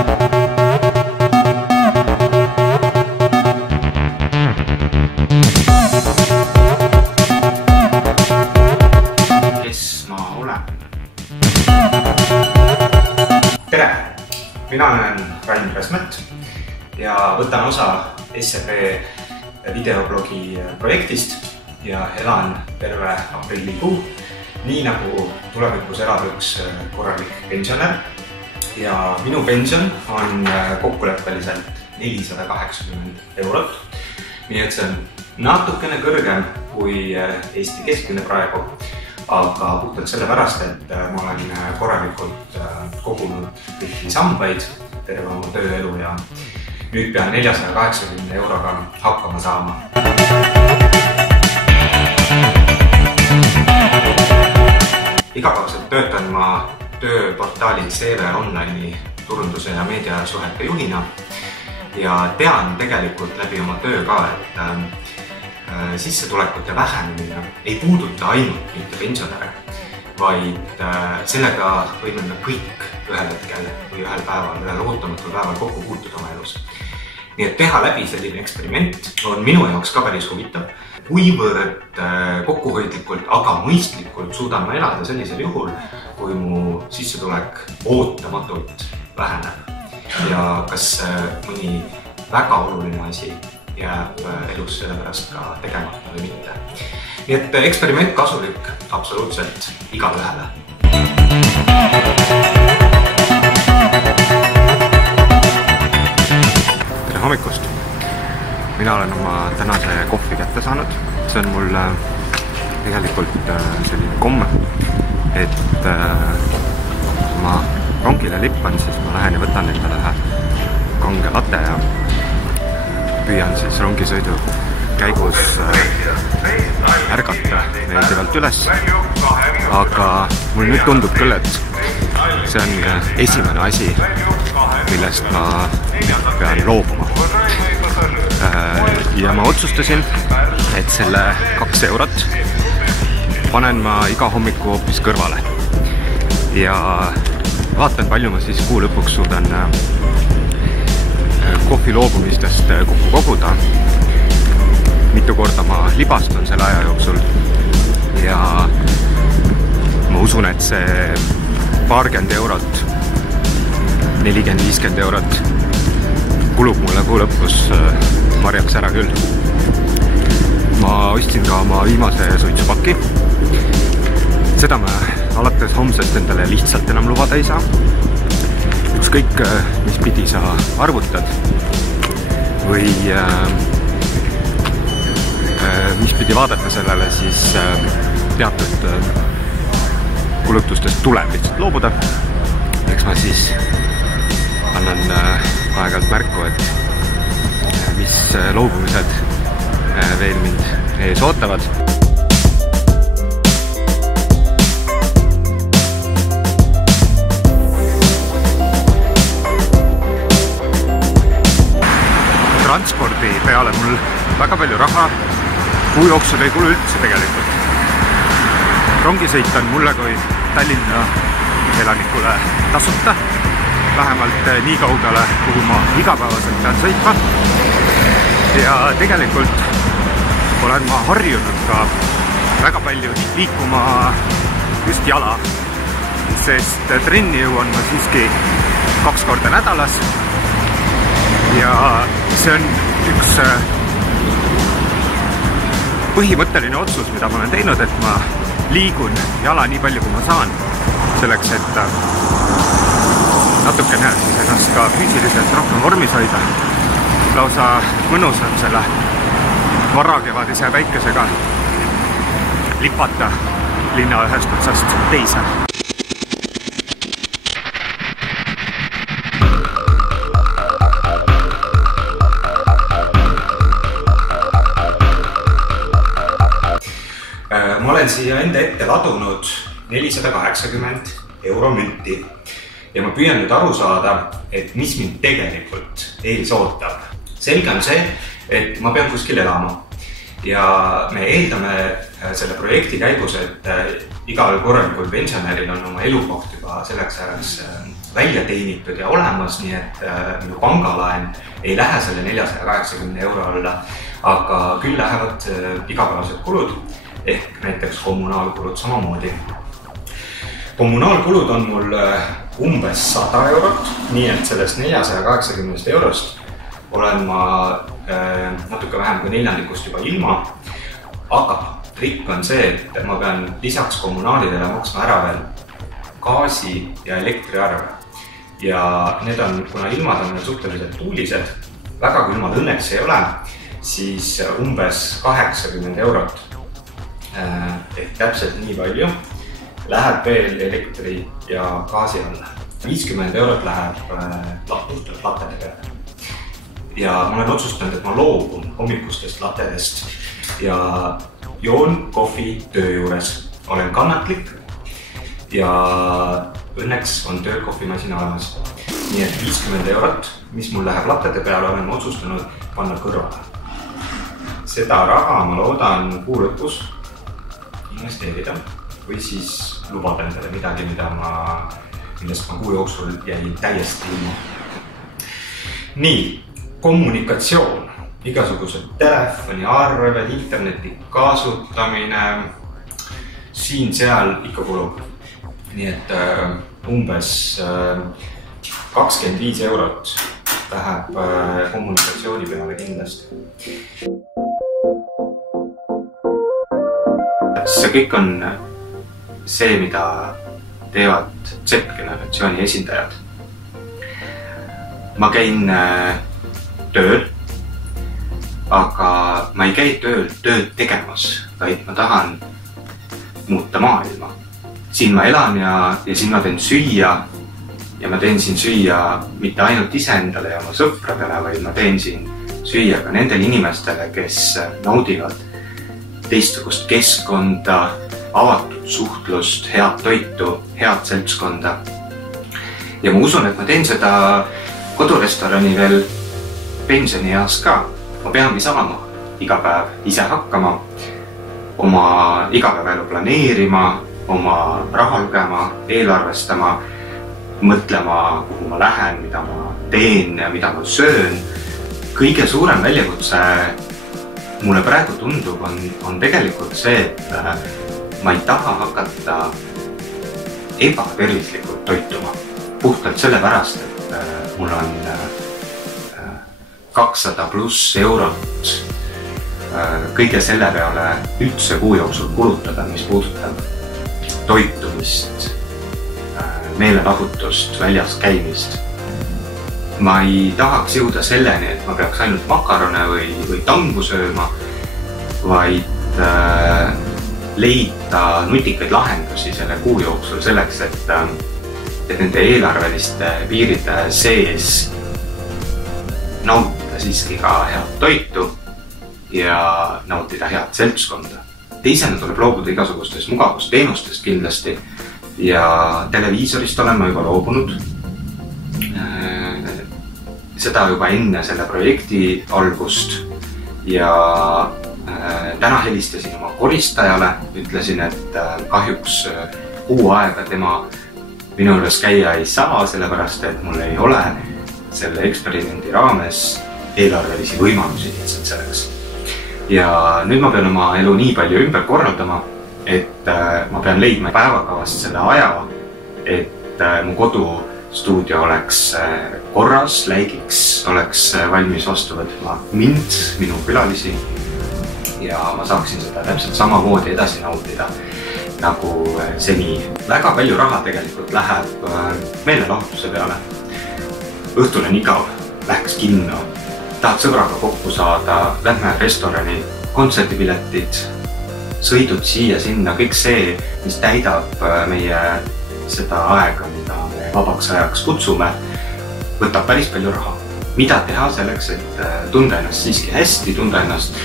Kes ma olen? Tere! Mina olen Rain Räsmet ja võtan osa SEB videoblogi projektist ja elan terve aprillikuu, nii nagu tulevikus elab üks korralik pensionär. Ja minu pension on kokkuleppeliselt 480 €. Nii et see on natukene kõrgem kui Eesti keskmine praegu, aga puhtalt sellepärast, et ma olen korralikult kogunud kõiki sambaid terve oma tööelu ja nüüd pean 480 € hakkama saama. Igapäevaselt töötan ma tööportaali CV Online'i turunduse ja meediasuhete juhina ja tean tegelikult läbi oma töö ka, et sissetulekute vähenemine ei puuduta ainult mitte pensionäre, vaid sellega võime me kõik ühel hetkel või ühel päeval, ühel ootamatul päeval kokku puutuda oma elus. Nii et teha läbi selline eksperiment on minu jaoks ka päris huvitav. Kuivõrd kokkuhoidlikult, aga mõistlikult suudan ma elada sellisel juhul, kui mu sissetulek ootamatult väheneb ja kas mõni väga oluline asi jääb elus sellepärast ka tegemata või mitte. Nii et eksperiment kasulik absoluutselt igale ühele. Tere hommikust! Mina olen oma tänase kohvi kätte saanud. See on mul tegelikult selline komme, et kui ma rongile lippan, siis ma lähen ja võtan endale ühe kange latte ja püüan siis rongisõidu käigus ärgata meeldivalt üles. Aga mul nüüd tundub küll, et see on esimene asi, millest ma pean loobuma. Ja ma otsustasin, et selle 2 € panen ma iga hommiku hoopis kõrvale. Ja vaatan, palju ma siis kuu lõpuks suudan kohvi loobumistest kokku koguda. Mitu korda ma libastun selle aja jooksul ja ma usun, et see paarkümmend eurot, 40-50 € kulub mulle kuu lõpus marjaks ära küll. Ma ostsin ka oma viimase suitsupaki. Seda ma alates homsest endale lihtsalt enam lubada ei saa. Ükskõik, mis pidi sa arvutad või mis pidi vaadata sellele, siis teatud kulutustest tuleb lihtsalt loobuda. Eks ma siis annan aeg-ajalt märku, et mis loobumised veel mind ees ootavad. Transpordi peale mul väga palju raha kuu jooksul ei kulu üldse tegelikult. Rongisõit on mulle kui Tallinna elanikule tasuta, vähemalt nii kaugele, kuhu ma igapäevaselt pean sõitma. Ja tegelikult olen ma harjunud ka väga palju liikuma just jala, sest trenni jõuan ma siiski 2 korda nädalas. Ja see on üks põhimõtteline otsus, mida ma olen teinud, et ma liigun jala nii palju, kui ma saan, selleks, et natukene ennast ka füüsiliselt rohkem vormis hoida. Lausa mõnus on selle varakevadise päikesega lipata linna ühest otsast teise. Ma olen siia enda ette ladunud 480 € münti ja ma püüan nüüd aru saada, et mis mind tegelikult ees ootab. Selge on see, et ma pean kuskil elama ja me eeldame selle projekti käigus, et igal korralikul pensionäril on oma elukoht juba selleks ajaks välja teenitud ja olemas, nii et minu pangalaen ei lähe selle 480 euro alla, aga küll lähevad igapäevased kulud ehk näiteks kommunaalkulud samamoodi. Kommunaalkulud on mul umbes 100 eurot, nii et sellest 480 eurost olen ma natuke vähem kui neljandikust juba ilma, aga trikk on see, et ma pean lisaks kommunaalidele maksma ära veel gaasi ja elektriarve. Ja need on, kuna ilmad on suhteliselt tuulised, väga külmad õnneks ei ole, siis umbes 80 eurot ehk täpselt nii palju läheb veel elektri ja gaasi alla. 50 eurot läheb puhtalt latede peale. Ja ma olen otsustanud, et ma loobun hommikustest latedest ja joon kohvi töö juures. Olen kannatlik ja õnneks on töökohvimasin olemas. Nii et 50 eurot, mis mul läheb latede peale, olen otsustanud panna kõrvale. Seda raha ma loodan kuu lõpus investeerida või siis lubada endale midagi, millest ma kuu jooksul jäin täiesti ilma. Nii, kommunikatsioon, igasugused telefoniarved, interneti kasutamine, siin-seal ikka kulub. Nii et umbes 25 eurot läheb kommunikatsiooni peale kindlasti. See kõik on see, mida teevad Z-generatsiooni esindajad. Ma käin tööl, aga ma ei käi tööd tegemas, vaid ma tahan muuta maailma. Siin ma elan ja siin ma teen süüa ja ma teen siin süüa mitte ainult iseendale ja oma sõpradele, vaid ma teen siin süüa ka nendele inimestele, kes naudivad teistsugust keskkonda, avatud suhtlust, head toitu, head seltskonda. Ja ma usun, et ma teen seda kodurestorani veel pensionieas ka. Ma peangi saama iga päev ise hakkama, oma igapäevaelu planeerima, oma raha lugema, eelarvestama, mõtlema, kuhu ma lähen, mida ma teen ja mida ma söön. Kõige suurem väljakutse mulle praegu tundub on tegelikult see, et ma ei taha hakata ebatervislikult toituma. Puhtalt sellepärast, et mul on 200+ eurot kõige selle peale üldse kuu jooksul kulutada, mis puudutab toitumist, meelelahutust, väljas käimist. Ma ei tahaks jõuda selleni, et ma peaks ainult makarone või tangu sööma, vaid leida nutikaid lahendusi selle kuu jooksul selleks, et nende eelarveliste piiride sees nautida siiski ka head toitu ja nautida head seltskonda. Teisena tuleb loobuda igasugustest mugavusteenustest kindlasti ja televiisorist olen ma juba loobunud. Seda juba enne selle projekti algust ja täna helistasin oma koristajale, ütlesin, et kahjuks kuu aega tema minu juures käia ei saa, sellepärast et mul ei ole selle eksperimendi raames eelarvelisi võimalusi lihtsalt selleks. Ja nüüd ma pean oma elu nii palju ümber korraldama, et ma pean leidma päevakavast selle aja, et mu kodustuudio oleks korras, läigiks, oleks valmis vastu võtma mind, minu külalisi ja ma saaksin seda täpselt samamoodi edasi nautida nagu seni. Väga palju raha tegelikult läheb meelelahutuse peale. Õhtul on igav, läheks kinno, tahad sõbraga kokku saada, lähme restorani, kontserdipiletid, sõidud siia-sinna, kõik see, mis täidab meie seda aega, mida me vabaks ajaks kutsume, võtab päris palju raha. Mida teha selleks, et tunda ennast siiski hästi, tunda ennast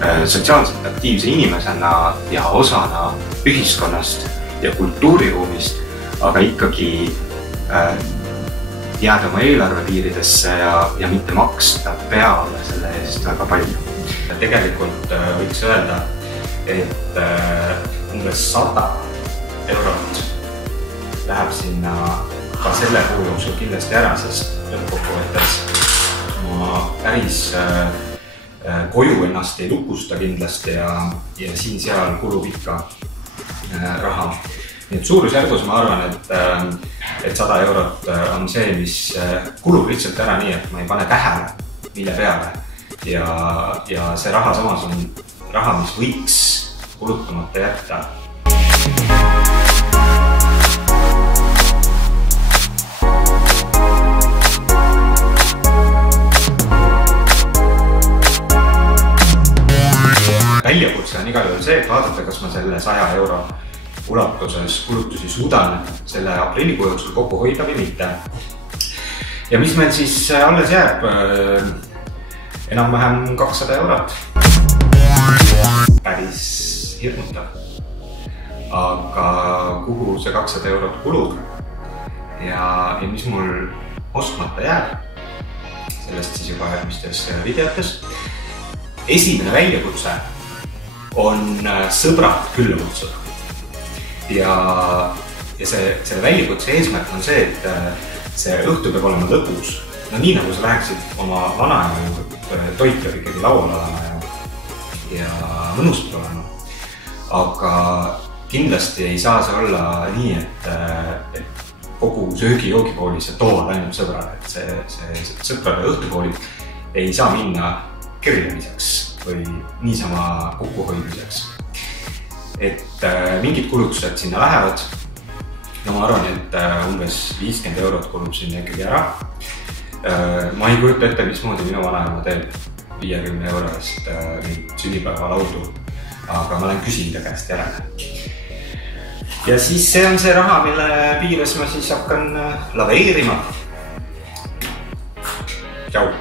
sotsiaalselt aktiivse inimesena ja osana ühiskonnast ja kultuuriruumist, aga ikkagi jääda oma eelarve piiridesse ja mitte maksta peale selle eest väga palju. Tegelikult võiks öelda, et umbes 100 eurot läheb sinna ka selle kuu jooksul kindlasti ära, sest lõppkokkuvõttes ma päris koju ennast ei lukusta kindlasti ja siin-seal kulub ikka raha. Nii et suurusjärgus ma arvan, et 100 eurot on see, mis kulub lihtsalt ära nii, et ma ei pane tähele, mille peale. Ja see raha samas on raha, mis võiks kulutamata jätta. Väljakutse on igal juhul see, et vaadata, kas ma selle 100 euro ulatuses kulutusi suudan selle aprillikuu jooksul kokku hoida või mitte. Ja mis meil siis alles jääb? Enam-vähem 200 eurot. Päris hirmutav. Aga kuhu see 200 eurot kulub ja mis mul ostmata jääb? Sellest siis juba järgmistes videotes. Esimene väljakutse on sõbrad külla kutsuda. Ja selle väljakutse eesmärk on see, et see õhtu peab olema lõpus. No nii nagu sa läheksid oma vanaema juurde, toit peab ikkagi laual olema ja mõnus peab olema. Aga kindlasti ei saa see olla nii, et kogu söögi-joogipooli sa tood ainult sõbrale. See sõprade õhtupoolid ei saa minna kirjamiseks või niisama kokkuhoidmiseks. Et mingid kulutused sinna lähevad. No ma arvan, et umbes 50 eurot kulub sinna ikkagi ära. Ma ei kujuta ette, mismoodi minu vanaema teeb 50 euro eest neid sünnipäeva laudu, aga ma olen küsinud ta käest järele. Ja siis see on see raha, mille piires ma siis hakkan laveerima. Tšau!